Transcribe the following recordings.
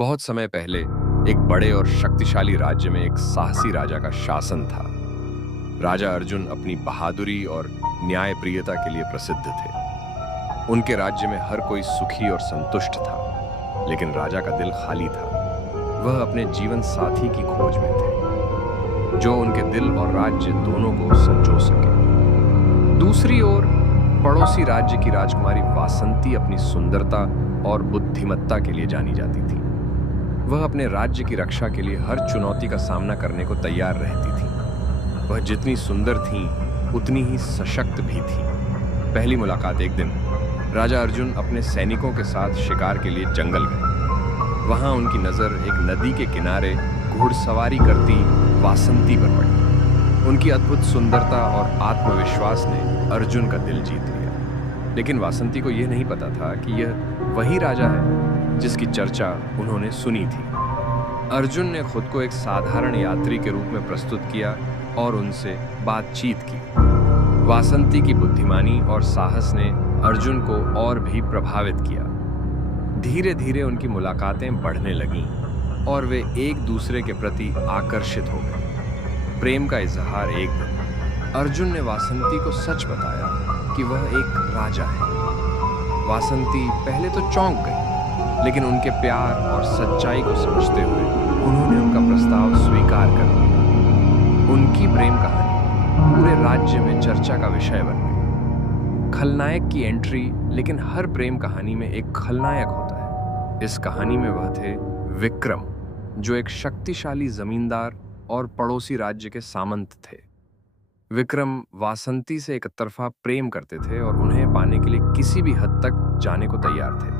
बहुत समय पहले एक बड़े और शक्तिशाली राज्य में एक साहसी राजा का शासन था। राजा अर्जुन अपनी बहादुरी और न्यायप्रियता के लिए प्रसिद्ध थे। उनके राज्य में हर कोई सुखी और संतुष्ट था, लेकिन राजा का दिल खाली था। वह अपने जीवन साथी की खोज में थे, जो उनके दिल और राज्य दोनों को संजो सके। दूसरी ओर पड़ोसी राज्य की राजकुमारी वासंती अपनी सुंदरता और बुद्धिमत्ता के लिए जानी जाती थी। वह अपने राज्य की रक्षा के लिए हर चुनौती का सामना करने को तैयार रहती थी। वह जितनी सुंदर थी, उतनी ही सशक्त भी थी। पहली मुलाकात एक दिन राजा अर्जुन अपने सैनिकों के साथ शिकार के लिए जंगल गए। वहां उनकी नजर एक नदी के किनारे घुड़सवारी करती वासंती पर पड़ी। उनकी अद्भुत सुंदरता और आत्मविश्वास ने अर्जुन का दिल जीत लिया। लेकिन वासंती को यह नहीं पता था कि यह वही राजा है जिसकी चर्चा उन्होंने सुनी थी। अर्जुन ने खुद को एक साधारण यात्री के रूप में प्रस्तुत किया और उनसे बातचीत की। वासंती की बुद्धिमानी और साहस ने अर्जुन को और भी प्रभावित किया। धीरे धीरे उनकी मुलाकातें बढ़ने लगीं और वे एक दूसरे के प्रति आकर्षित हो गए। प्रेम का इजहार एक दिन अर्जुन ने वासंती को सच बताया कि वह एक राजा है। वासंती पहले तो चौंक गई, लेकिन उनके प्यार और सच्चाई को समझते हुए उन्होंने उनका प्रस्ताव स्वीकार कर लिया। उनकी प्रेम कहानी पूरे राज्य में चर्चा का विषय बन गई। खलनायक की एंट्री, लेकिन हर प्रेम कहानी में एक खलनायक होता है। इस कहानी में वह थे विक्रम, जो एक शक्तिशाली जमींदार और पड़ोसी राज्य के सामंत थे। विक्रम वासंती से एक तरफा प्रेम करते थे और उन्हें पाने के लिए किसी भी हद तक जाने को तैयार थे।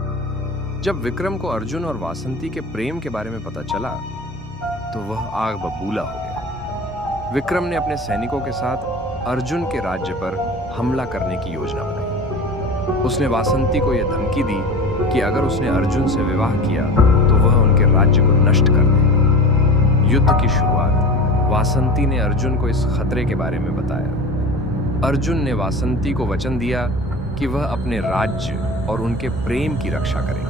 जब विक्रम को अर्जुन और वासंती के प्रेम के बारे में पता चला, तो वह आग बबूला हो गया। विक्रम ने अपने सैनिकों के साथ अर्जुन के राज्य पर हमला करने की योजना बनाई। उसने वासंती को यह धमकी दी कि अगर उसने अर्जुन से विवाह किया तो वह उनके राज्य को नष्ट कर देगा। युद्ध की शुरुआत वासंती ने अर्जुन को इस खतरे के बारे में बताया। अर्जुन ने वासंती को वचन दिया कि वह अपने राज्य और उनके प्रेम की रक्षा करेंगे।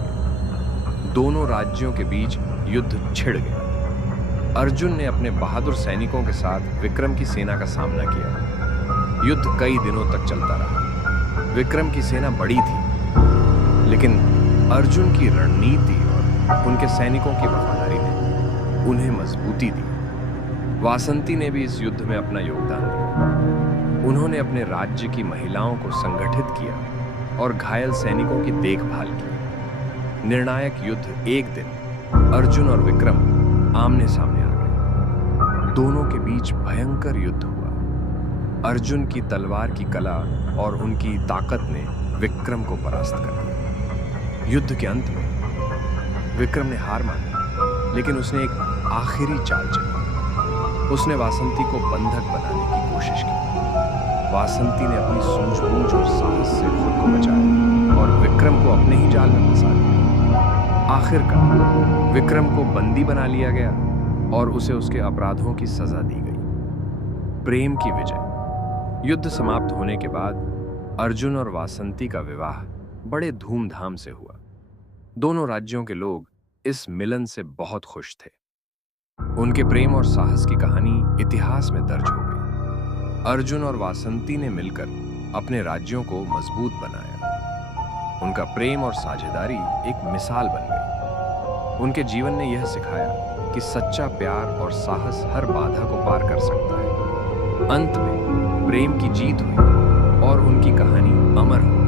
दोनों राज्यों के बीच युद्ध छिड़ गया। अर्जुन ने अपने बहादुर सैनिकों के साथ विक्रम की सेना का सामना किया। युद्ध कई दिनों तक चलता रहा। विक्रम की सेना बड़ी थी, लेकिन अर्जुन की रणनीति और उनके सैनिकों की वफादारी ने उन्हें मजबूती दी। वासंती ने भी इस युद्ध में अपना योगदान दिया। उन्होंने अपने राज्य की महिलाओं को संगठित किया और घायल सैनिकों की देखभाल की। निर्णायक युद्ध एक दिन अर्जुन और विक्रम आमने सामने आ गए। दोनों के बीच भयंकर युद्ध हुआ। अर्जुन की तलवार की कला और उनकी ताकत ने विक्रम को परास्त कर दिया। युद्ध के अंत में विक्रम ने हार मानी, लेकिन उसने एक आखिरी चाल चली। उसने वासंती को बंधक बनाने की कोशिश की। वासंती ने अपनी सूझबूझ और साहस से खुद को बचाया और विक्रम को अपने ही जाल में फंसा दिया। आखिरकार विक्रम को बंदी बना लिया गया और उसे उसके अपराधों की सजा दी गई। प्रेम की विजय। युद्ध समाप्त होने के बाद अर्जुन और वासंती का विवाह बड़े धूमधाम से हुआ। दोनों राज्यों के लोग इस मिलन से बहुत खुश थे। उनके प्रेम और साहस की कहानी इतिहास में दर्ज हो गई। अर्जुन और वासंती ने मिलकर अपने राज्यों को मजबूत बनाया। उनका प्रेम और साझेदारी एक मिसाल बन गई। उनके जीवन ने यह सिखाया कि सच्चा प्यार और साहस हर बाधा को पार कर सकता है। अंत में प्रेम की जीत हुई और उनकी कहानी अमर हो